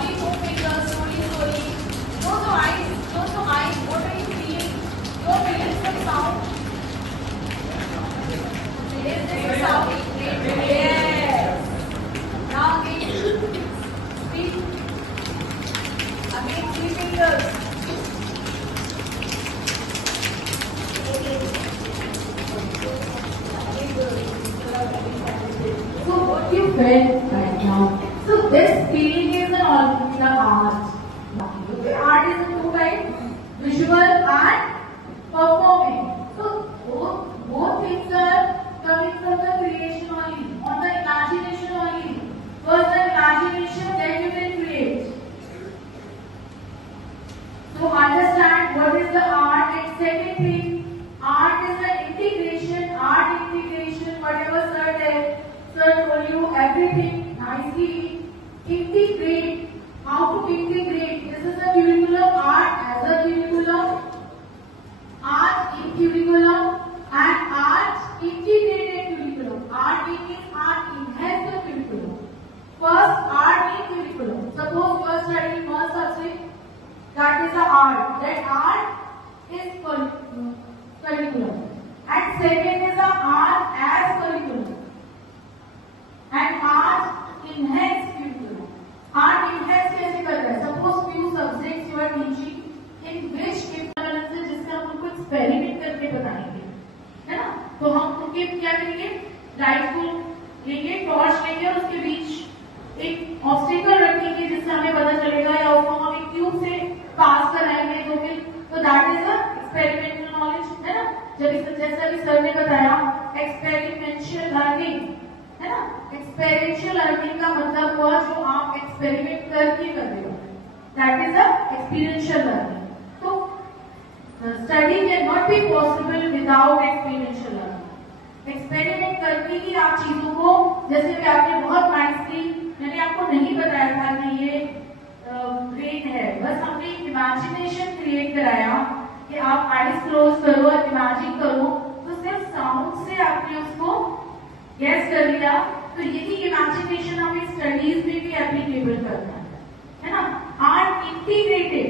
Only two fingers, slowly, slowly. Close your eyes. Close your eyes. What are you feeling? You're feeling some sound. Is this a sound? Yes. Now again, three. Again, three fingers. So what you felt right now? So this feeling is an all the art. Okay, art is in two types: visual and performing. So both things are coming from the creation only, on the imagination only. First the imagination, then you can create. So understand what is the art. And second thing, art is the integration. Art integration, whatever sir told you everything nicely. Integrate. How to integrate? This is a curriculum. Art as a curriculum. Art in curriculum and art integrated curriculum. Art in means art enhance the curriculum. First, art in curriculum. Suppose you are studying one subject, that is the art. That art is curriculum. And second is the art as curriculum. And art enhance curriculum. Art enhance कैसे करता है? Suppose few subjects you are teaching in which जिससे हम उनको एक्सपेरिमेंट करके बताएंगे, है ना? तो हम उनके क्या करेंगे? लाइट को लेंगे, टॉर्च लेंगे और उसके बीच एक ऑब्स्टिकल रखेंगे जिससे हमें पता चलेगा, या उसको हम एक ट्यूब से पास कराएंगे तो फिर तो that is a experimental knowledge, है ना? जैसा कि सर ने बताया एक्सपेरिमेंशियल लर्निंग, है ना? एक्सपेरिमेंशियल लर्निंग का मतलब हुआ जो आप एक्सपेरिमेंट करके कर रहे हो, that is a experiential learning. तो study can not be possible without experiential learning. Experiment करके ही आप चीजों को, जैसे कि आपने बहुत नाइसली, मैंने आपको नहीं बताया था कि ये ब्रेन है, बस हमने इमेजिनेशन क्रिएट कराया कि आप आईज क्लोज करो और इमेजिन करो, तो सिर्फ साउंड से आपने उसको गैस कर लिया. तो यही इमेजिनेशन हमें स्टडीज में भी एप्लीकेबल करना है ना? Art integrated.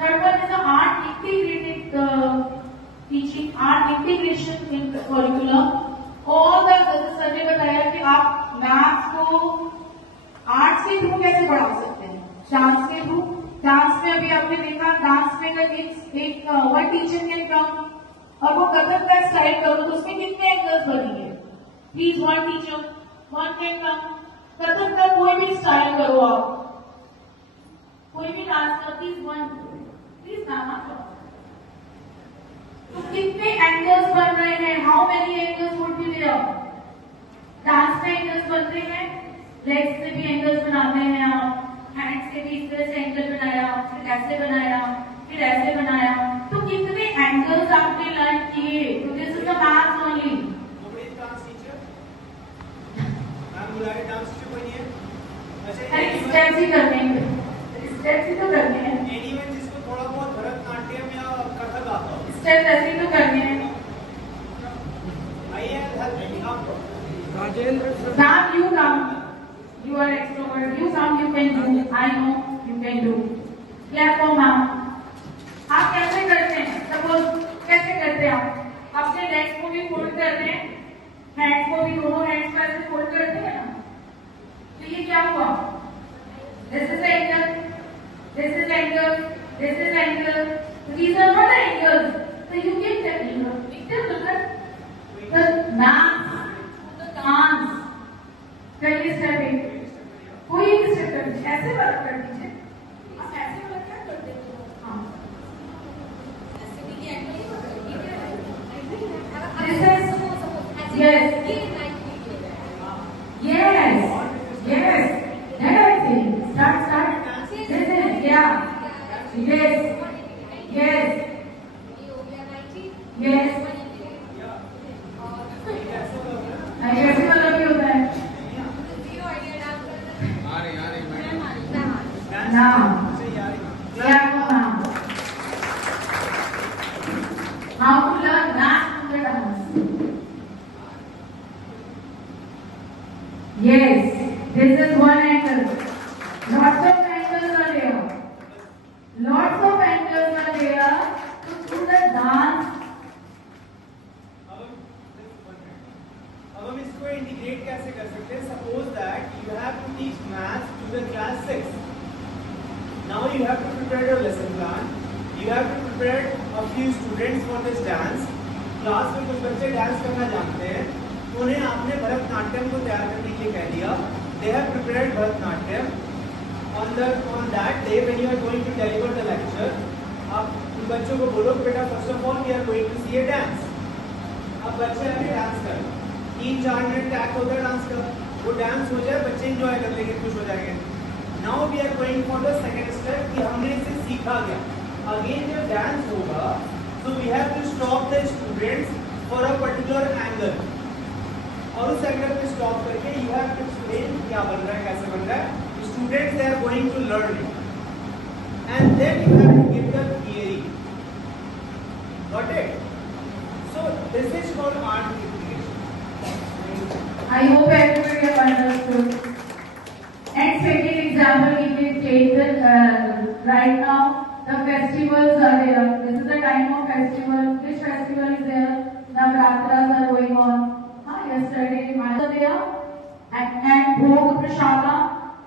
Third one is art integrated teaching, art integration in curriculum. All the sir ने बताया कि आप मैथ्स को आर्ट के थ्रू कैसे बढ़ा सकते हैं, डांस के थ्रू. डांस में अभी आपने देखा, डांस में अगर एक वन टीचर कैन कम और वो कथक का स्टाइल करो तो उसमें कितने एंगल्स बनेंगे? Please one teacher, one can come. Kathak का कोई भी स्टाइल करो आप, कोई भी डांस का, प्लीज वन, प्लीज नाम. तो कितने एंगल्स बन रहे हैं? How many angles would be there? Dance में एंगल्स बनते हैं, लेग्स से भी एंगल्स बनाते हैं आप, हैंड्स से भी इस तरह से एंगल बनाया, फिर ऐसे बनाया, फिर ऐसे बनाया. तो कितने एंगल्स आपने लर्न किए? तो this is the maths only. Steps ही करने हैं, स्टेप्स ही तो करने हैं. एनीवन जिसको थोड़ा बहुत भरतनाट्यम या कथक आता हो, स्टेप्स ऐसे ही तो करने हैं. राजेंद्र सर, नाम you come. You are extrovert. You come. You can do. I know you can do. Clap for mom. आप कैसे करते हैं? Suppose कैसे करते हैं आप? अपने legs को भी fold करते हैं, hands को भी दोनों hands को ऐसे fold करते हैं ना? तो ये क्या हुआ? This is angle. This is angle. This is angle. These are not angles. So you can tell me. Look at the math, the dance. पहले स्टेप एक, कोई एक स्टेप कर दीजिए, ऐसे वर्क कर दीजिए. आप ऐसे वर्क क्या करते हो? हाँ, ऐसे भी एंगल ही होता है. This is yes, yes, yes. That I think. Start. This is yeah, yes, yes, yes. ऐसे वाला भी होता है. Now, how to learn math from the dance? Yes, this is one angle. Lots of angles 6. Now you have to prepare your lesson plan. You have to prepare a few students for this dance. Class में कुछ बच्चे डांस करना जानते हैं, तो उन्हें आपने भरतनाट्यम को तैयार करने के लिए कह दिया. They have prepared Bharatanatyam. On that day when you are going to deliver the lecture, आप उन बच्चों को बोलो कि बेटा first of all we are going to see a dance. अब बच्चे आगे डांस कर 3-4 मिनट का एक्ट होता है डांस का, वो डांस हो जाए बच्चे एंजॉय कर लेंगे, खुश हो जाएंगे. Now we are going for the second step कि हमने इसे सीखा गया. अगेन जब डांस होगा so we have to stop the students for a particular angle, और उस एंगल पे स्टॉप करके you have to explain क्या बन रहा है, कैसे बन रहा है. Students they are going to learn it, and then you have to give the theory. Got it? So this is called art integration. I hope everybody have understood. And second example we can take right now. The festivals are there. This is the time of festival. Which festival is there? Navratras are going on. Yesterday, Maya there. And Bhog Prashada,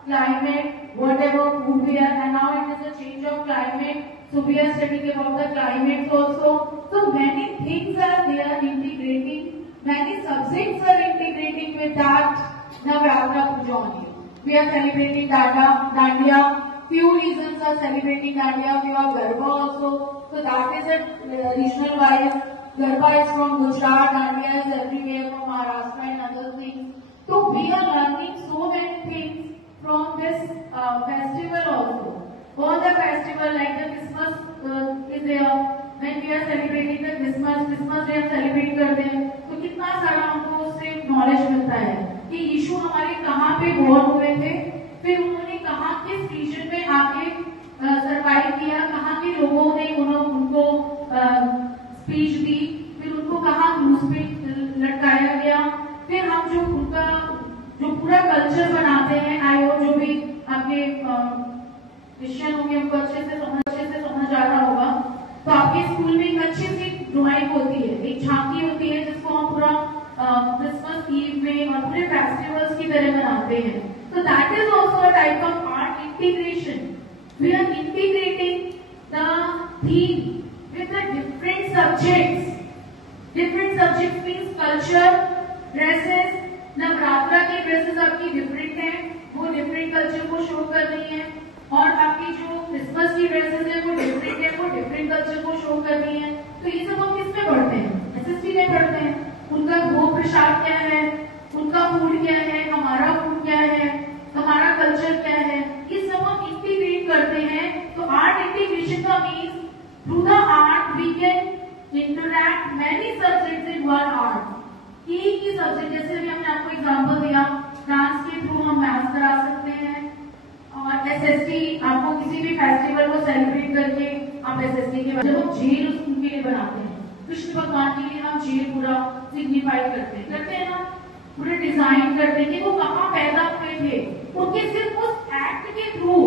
climate, whatever food we are. And now it is a change of climate. So we are studying about the climate also. So many things are there integrating. Many subjects are integrating with that Navratra Puja only. We are celebrating Dandiya. Few regions are celebrating Dandiya. We have Garba also. So that is a regional wise. Garba is from Gujarat, Dandiya is everywhere from Maharashtra and other things. So we are learning so many things from this festival also. All the festival like the Christmas is there. When we are celebrating the Christmas Day हम celebrate करते हैं, तो कितना सारा हमको उससे knowledge मिलता है कि यीशु हमारे कहाँ पे born हुए थे, फिर उन्होंने कहाँ किस रीजन में आके सरवाइव किया, कहाँ के लोगों ने उनको स्पीच दी, फिर उनको कहाँ क्रूस पे लटकाया गया, फिर हम जो उनका जो पूरा कल्चर बनाते हैं. आई होप जो भी आपके क्रिश्चियन होंगे उनको अच्छे से समझ आ रहा होगा. तो आपके स्कूल में एक अच्छी सी ड्राइंग होती है, एक झांकी होती है जिसको हम पूरा क्रिसमस ईव में और पूरे फेस्टिवल्स की तरह मनाते हैं. So that is also a type of art integration. We are integrating the theme with the different subjects. Different subjects means culture, dresses. Navratra की ड्रेसेस आपकी डिफरेंट हैं, वो डिफरेंट कल्चर को शो कर रही हैं. और आपकी जो क्रिसमस की ड्रेसेस है वो डिफरेंट है, वो डिफरेंट कल्चर को शो कर रही हैं. तो ये सब हम किस में पढ़ते हैं? SST में पढ़ते हैं. उनका भोग प्रसाद क्या है, उनका फूड क्या है, हमारा फूड क्या है, हमारा कल्चर क्या है, ये सब हम इंटीग्रेट करते हैं. तो आर्ट इंटीग्रेशन का means through the art we can interact many subjects in one art. एक ही सब्जेक्ट, जैसे भी हमने आपको एग्जांपल दिया, डांस के थ्रू हम मैथ्स करा सकते हैं. और SST आपको किसी भी फेस्टिवल को सेलिब्रेट करके आप SST के बाद जब हम जेल उनके लिए बनाते हैं, कृष्ण भगवान के लिए हम जेल पूरा सिग्निफाई करते हैं ना, पूरे डिजाइन करते हैं कि वो कहाँ पैदा हुए थे. उनके सिर्फ उस एक्ट के थ्रू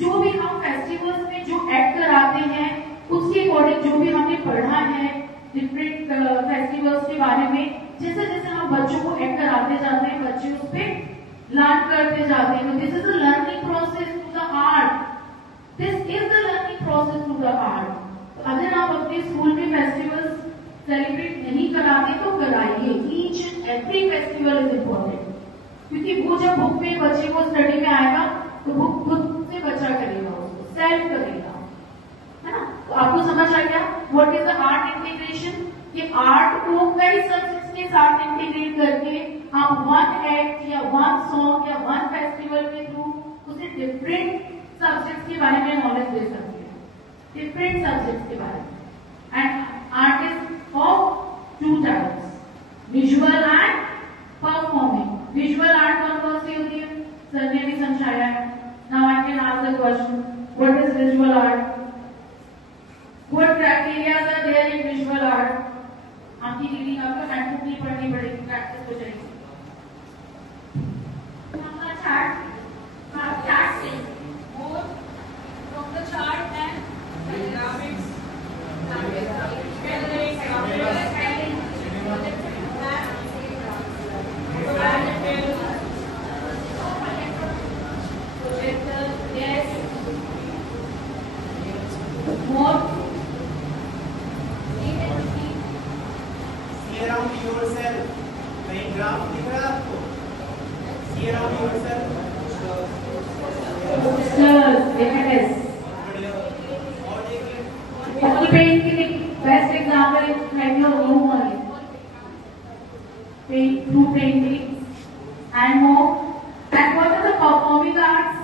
जो भी हम फेस्टिवल्स में जो एक्ट कराते हैं उसके अकॉर्डिंग जो भी हमने पढ़ा है डिफरेंट फेस्टिवल्स के बारे में, जैसे जैसे हम बच्चों को एक्ट कराते जाते हैं बच्चे उस पर लर्न करते जाते हैं. This is the learning process to the art. This is the learning process to the art. अगर आप अपने स्कूल में फेस्टिवल्स सेलिब्रेट नहीं कराते तो कराइए. Each and every festival is important, क्योंकि वो जब बुक में बच्चे को स्टडी में आएगा तो बुक खुद से बच्चा करेगा, उसको सेल्फ करेगा, है ना. तो आपको समझ आ गया what is the art integration. ये आर्ट को कई सब्जेक्ट्स के साथ इंटीग्रेट करके आप वन एक्ट या वन सॉन्ग या वन फेस्टिवल के थ्रू उसे डिफरेंट सब्जेक्ट्स के बारे में नॉलेज दे सकते हैं, डिफरेंट सब्जेक्ट्स के बारे में. And art is of two types, visual and performing. Visual art कौन कौन सी होती है, सर ने भी समझाया है. Now I can ask the question, what is visual art? What criteria are there in visual art? आपकी रीडिंग आपको हैंडबुक नहीं पढ़नी पड़ेगी, प्रैक्टिस हो जाएगी. Chart, chart says more from the chart and graphics, projectors, posters, images. Wall painting, best example is like your room only. Paint through paintings and more. And what are the performing arts?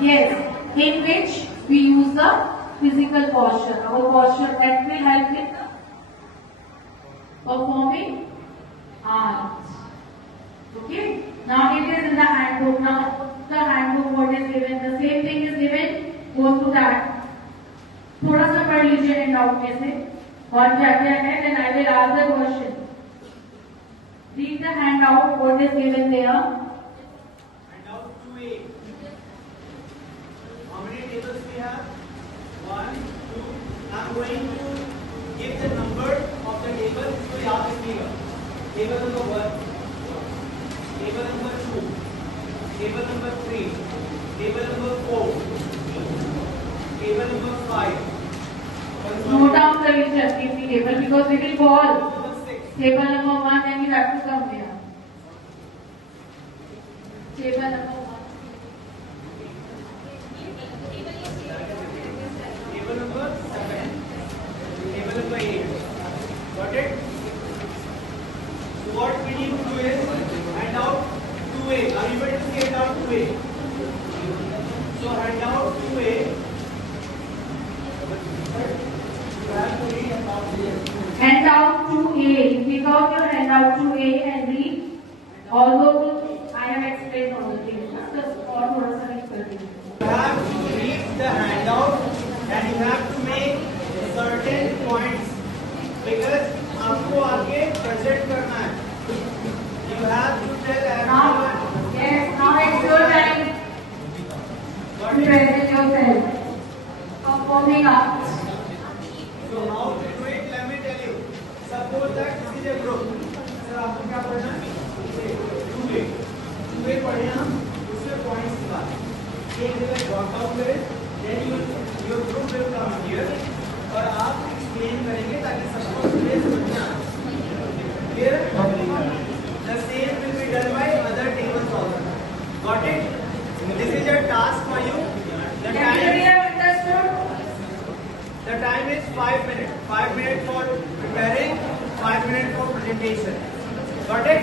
Yes, in which we use the physical posture. Our posture that will help in performing art. Okay. Now it is in the handbook. Now the handbook what is given, the same thing is given. Go through that. थोड़ा सा पढ़ लीजिए हैंडआउट में से और क्या क्या है. Then I will ask the question. Read the handout. What is given there? Handout 2A. How many tables we have? 1, 2. I'm going to give the number of the table. इसको याद रखिएगा. Table number 1, table number 2, table number 3, table number 4, table number 5. Note down the respective table because we will call Number 6. table number 1 and you have to come here. Table number 1. Table number 7. Table number 8. Got it? So what we need to do is handout 2A. Are you able to see handout 2A? So handout 2A. You have to read about this. Handout 2A. Pick out your handout 2A and read. Although I have explained all the things, just और थोड़ा सा explain. You have to read the handout and you have to make certain points because आपको आगे present करना है. You have to tell everyone. Yes, now it's your time to present yourself. Performing arts. So how to do it? Let me tell you. Suppose that this is a group. Sir आपको क्या पढ़ना है? 2A पढ़े हम. उससे points निकालें. एक जगह jot down करें. Then your group will come here. और आप explain करेंगे ताकि सबको clear समझ में आए. Clear? The same will be done by other tables also. Got it? This is your task for you. The time is 5 minutes. 5 minutes for preparing, 5 minutes for presentation. Got it?